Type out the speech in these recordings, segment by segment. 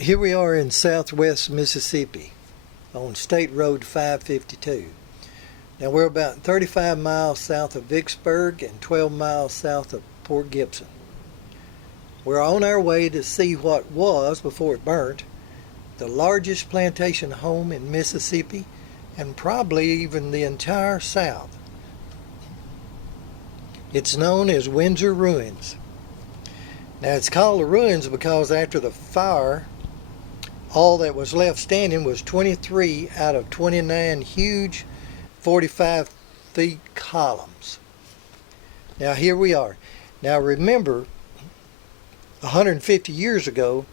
Here we are in southwest Mississippi on State Road 552. Now we're about 35 miles south of Vicksburg and 12 miles south of Port Gibson. We're on our way to see what was, before it burnt, the largest plantation home in Mississippi and probably even the entire South. It's known as Windsor Ruins. Now it's called the Ruins because after the fire, all that was left standing was 23 out of 29 huge 45 feet columns. Now here we are. Now remember, 150 years ago,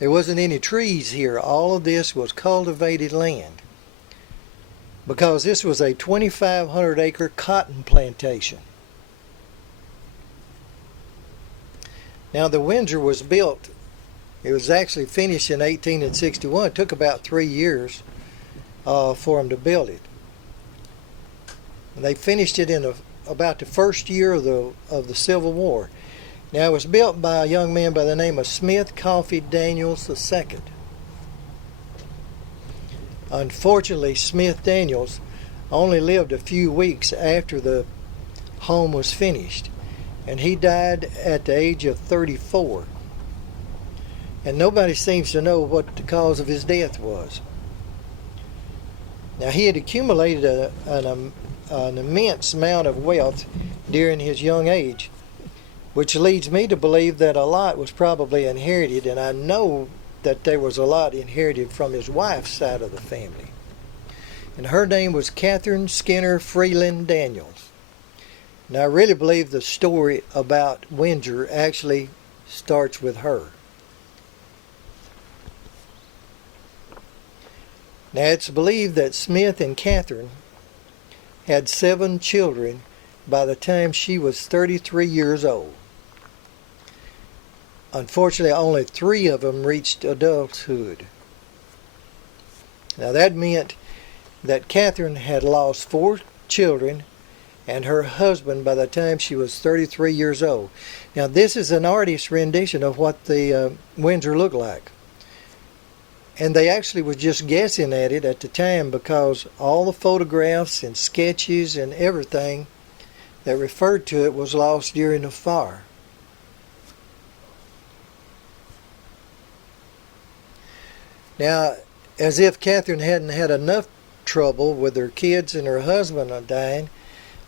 there wasn't any trees here. All of this was cultivated land because this was a 2,500 acre cotton plantation. Now the Windsor was built, it was actually finished in 1861. It took about 3 years for them to build it. And they finished it in about the first year of the Civil War. Now it was built by a young man by the name of Smith Coffee Daniels II. Unfortunately, Smith Daniels only lived a few weeks after the home was finished, and he died at the age of 34. And nobody seems to know what the cause of his death was. Now he had accumulated an immense amount of wealth during his young age, which leads me to believe that a lot was probably inherited, and I know that there was a lot inherited from his wife's side of the family. And her name was Catherine Skinner Freeland Daniels. And I really believe the story about Windsor actually starts with her. Now it's believed that Smith and Catherine had 7 children by the time she was 33 years old. Unfortunately, only 3 of them reached adulthood. Now that meant that Catherine had lost 4 children and her husband by the time she was 33 years old. Now this is an artist's rendition of what the Windsor looked like. And they actually was just guessing at it at the time because all the photographs and sketches and everything that referred to it was lost during the fire. Now, as if Catherine hadn't had enough trouble with her kids and her husband dying,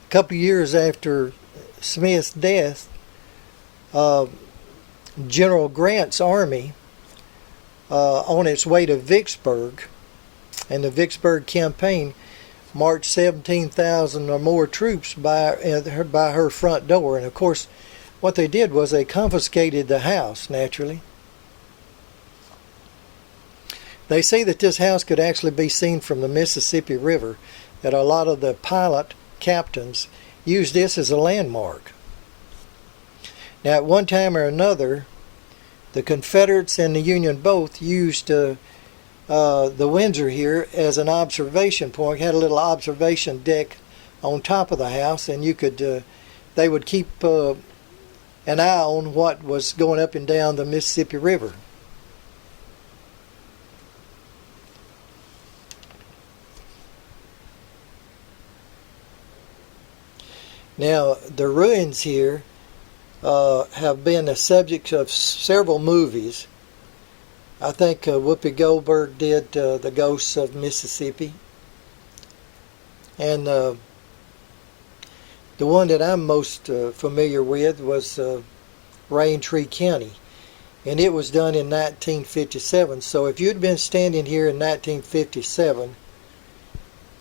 a couple of years after Smith's death, General Grant's army, on its way to Vicksburg, and the Vicksburg campaign, marched 17,000 or more troops by her front door. And of course, what they did was they confiscated the house, naturally. They say that this house could actually be seen from the Mississippi River, that a lot of the pilot captains used this as a landmark. Now, at one time or another, the Confederates and the Union both used the Windsor here as an observation point. It had a little observation deck on top of the house, and you could they would keep an eye on what was going up and down the Mississippi River. Now, the ruins here have been the subject of several movies. I think Whoopi Goldberg did The Ghosts of Mississippi. And the one that I'm most familiar with was Raintree County. And it was done in 1957. So if you'd been standing here in 1957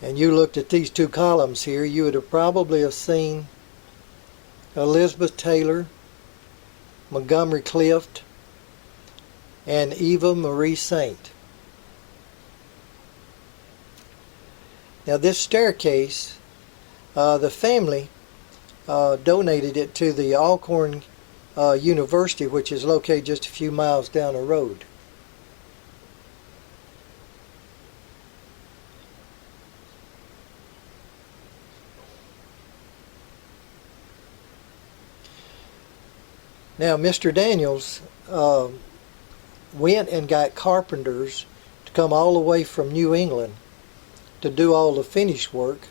and you looked at these 2 columns here, you would have probably have seen Elizabeth Taylor, Montgomery Clift, and Eva Marie Saint. Now this staircase, the family donated it to the Alcorn University, which is located just a few miles down the road. Now, Mr. Daniels went and got carpenters to come all the way from New England to do all the finish work.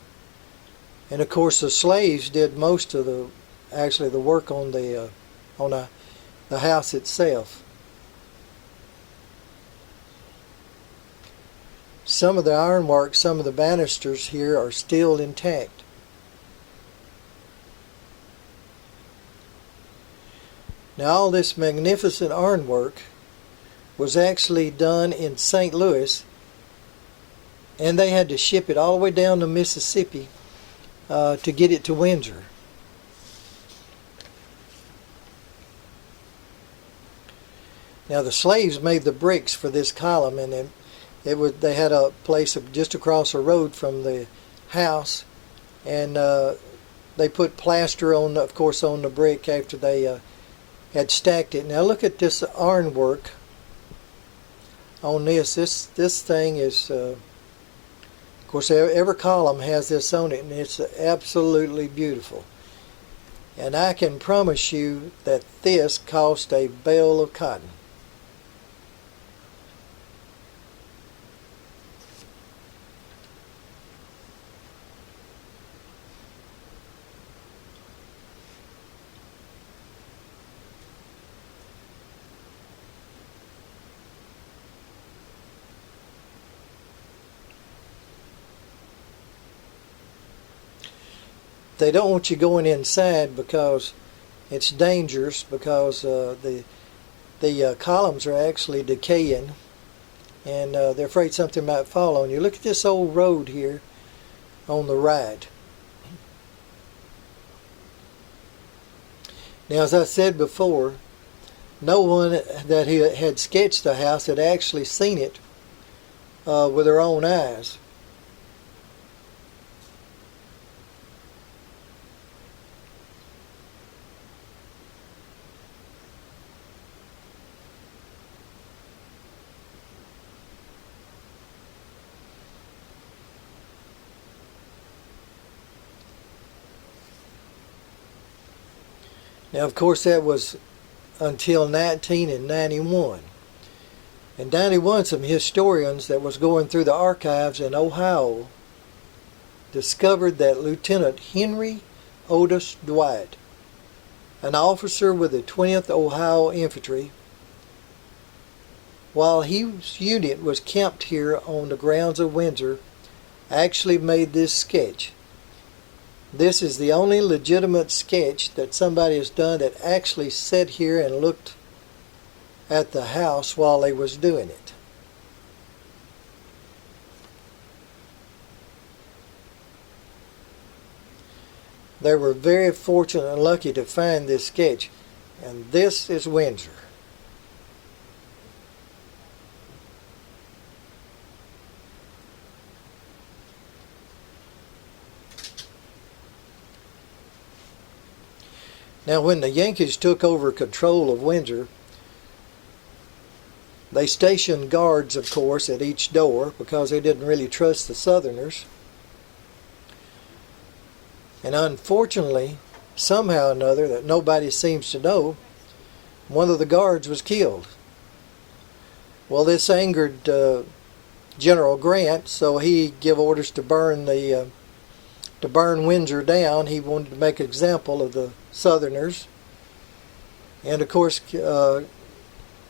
And of course the slaves did most of the work on the house itself. Some of the ironwork, some of the banisters here are still intact. Now all this magnificent ironwork was actually done in St. Louis, and they had to ship it all the way down to Mississippi to get it to Windsor. Now the slaves made the bricks for this column, and they had a place just across the road from the house, and they put plaster on, of course, on the brick after they had stacked it. Now look at this ironwork on this. This thing is, of course, every column has this on it, and it's absolutely beautiful. And I can promise you that this cost a bale of cotton. They don't want you going inside because it's dangerous, because the columns are actually decaying, and they're afraid something might fall on you. Look at this old road here on the right. Now, as I said before, no one that had sketched the house had actually seen it with their own eyes. Now, of course, that was until 1991. In 91, some historians that was going through the archives in Ohio discovered that Lieutenant Henry Otis Dwight, an officer with the 20th Ohio Infantry, while his unit was camped here on the grounds of Windsor, actually made this sketch. This is the only legitimate sketch that somebody has done that actually sat here and looked at the house while they was doing it. They were very fortunate and lucky to find this sketch, and this is Windsor. Now, when the Yankees took over control of Windsor, they stationed guards, of course, at each door because they didn't really trust the Southerners. And unfortunately, somehow or another, that nobody seems to know, one of the guards was killed. Well, this angered General Grant, so he gave orders to burn Windsor down. He wanted to make an example of the Southerners. And of course,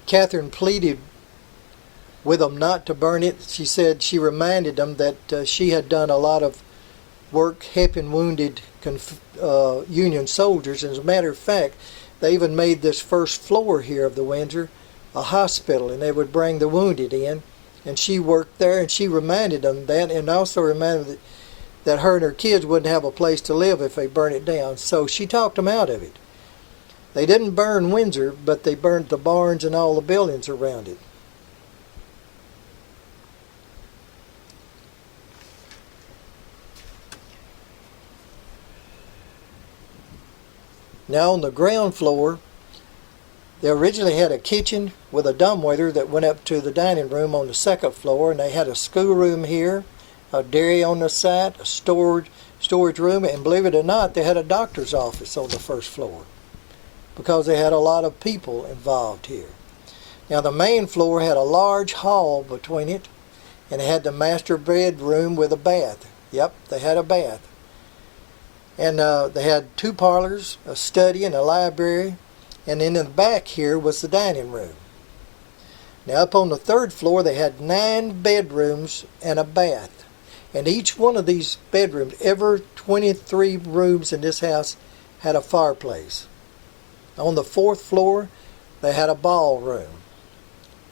Catherine pleaded with them not to burn it. She said she reminded them that she had done a lot of work helping wounded Union soldiers. And as a matter of fact, they even made this first floor here of the Windsor a hospital, and they would bring the wounded in, and she worked there, and she reminded them that, and also reminded them that her and her kids wouldn't have a place to live if they burned it down. So she talked them out of it. They didn't burn Windsor, but they burned the barns and all the buildings around it. Now on the ground floor, they originally had a kitchen with a dumbwaiter that went up to the dining room on the second floor, and they had a schoolroom here, a dairy on the side, a storage room, and believe it or not, they had a doctor's office on the first floor because they had a lot of people involved here. Now the main floor had a large hall between it, and it had the master bedroom with a bath. Yep, they had a bath. And they had 2 parlors, a study, and a library. And then in the back here was the dining room. Now up on the 3rd floor they had 9 bedrooms and a bath. And each one of these bedrooms, every 23 rooms in this house, had a fireplace. On the 4th floor they had a ballroom.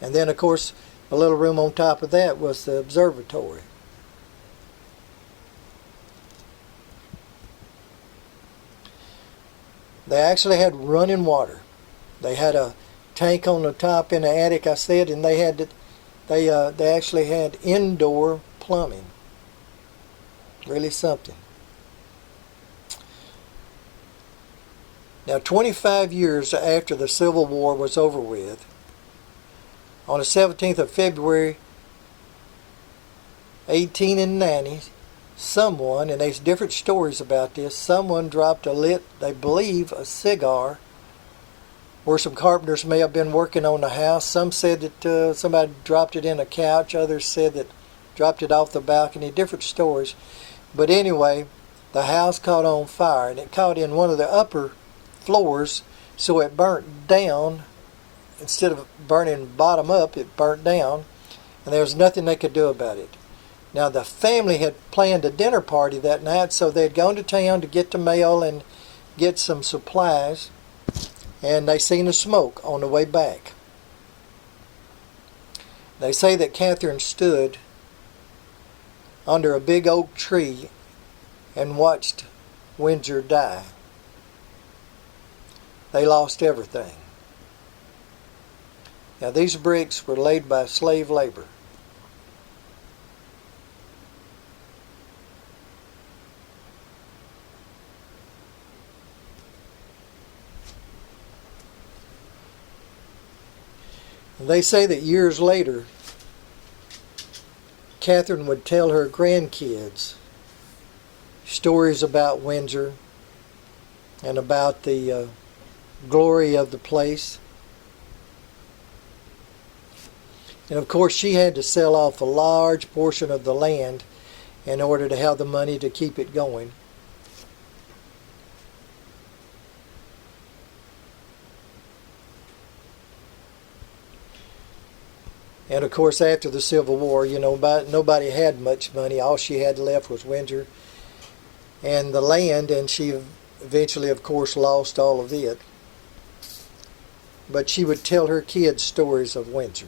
And then of course a little room on top of that was the observatory. They actually had running water. They had a tank on the top in the attic, I said, and they actually had indoor plumbing. Really something. Now, 25 years after the Civil War was over with, on the 17th of February, 1890, someone, and there's different stories about this, someone dropped a lit, they believe, a cigar, where some carpenters may have been working on the house. Some said that somebody dropped it in a couch. Others said that dropped it off the balcony. Different stories. But anyway, the house caught on fire, and it caught in one of the upper floors, so it burnt down. Instead of burning bottom up, it burnt down, and there was nothing they could do about it. Now, the family had planned a dinner party that night, so they had gone to town to get the mail and get some supplies, and they seen the smoke on the way back. They say that Catherine stood under a big oak tree and watched Windsor die. They lost everything. Now, these bricks were laid by slave labor. They say that years later, Catherine would tell her grandkids stories about Windsor and about the glory of the place. And of course, she had to sell off a large portion of the land in order to have the money to keep it going. And of course, after the Civil War, nobody had much money. All she had left was Windsor and the land, and she eventually, of course, lost all of it. But she would tell her kids stories of Windsor.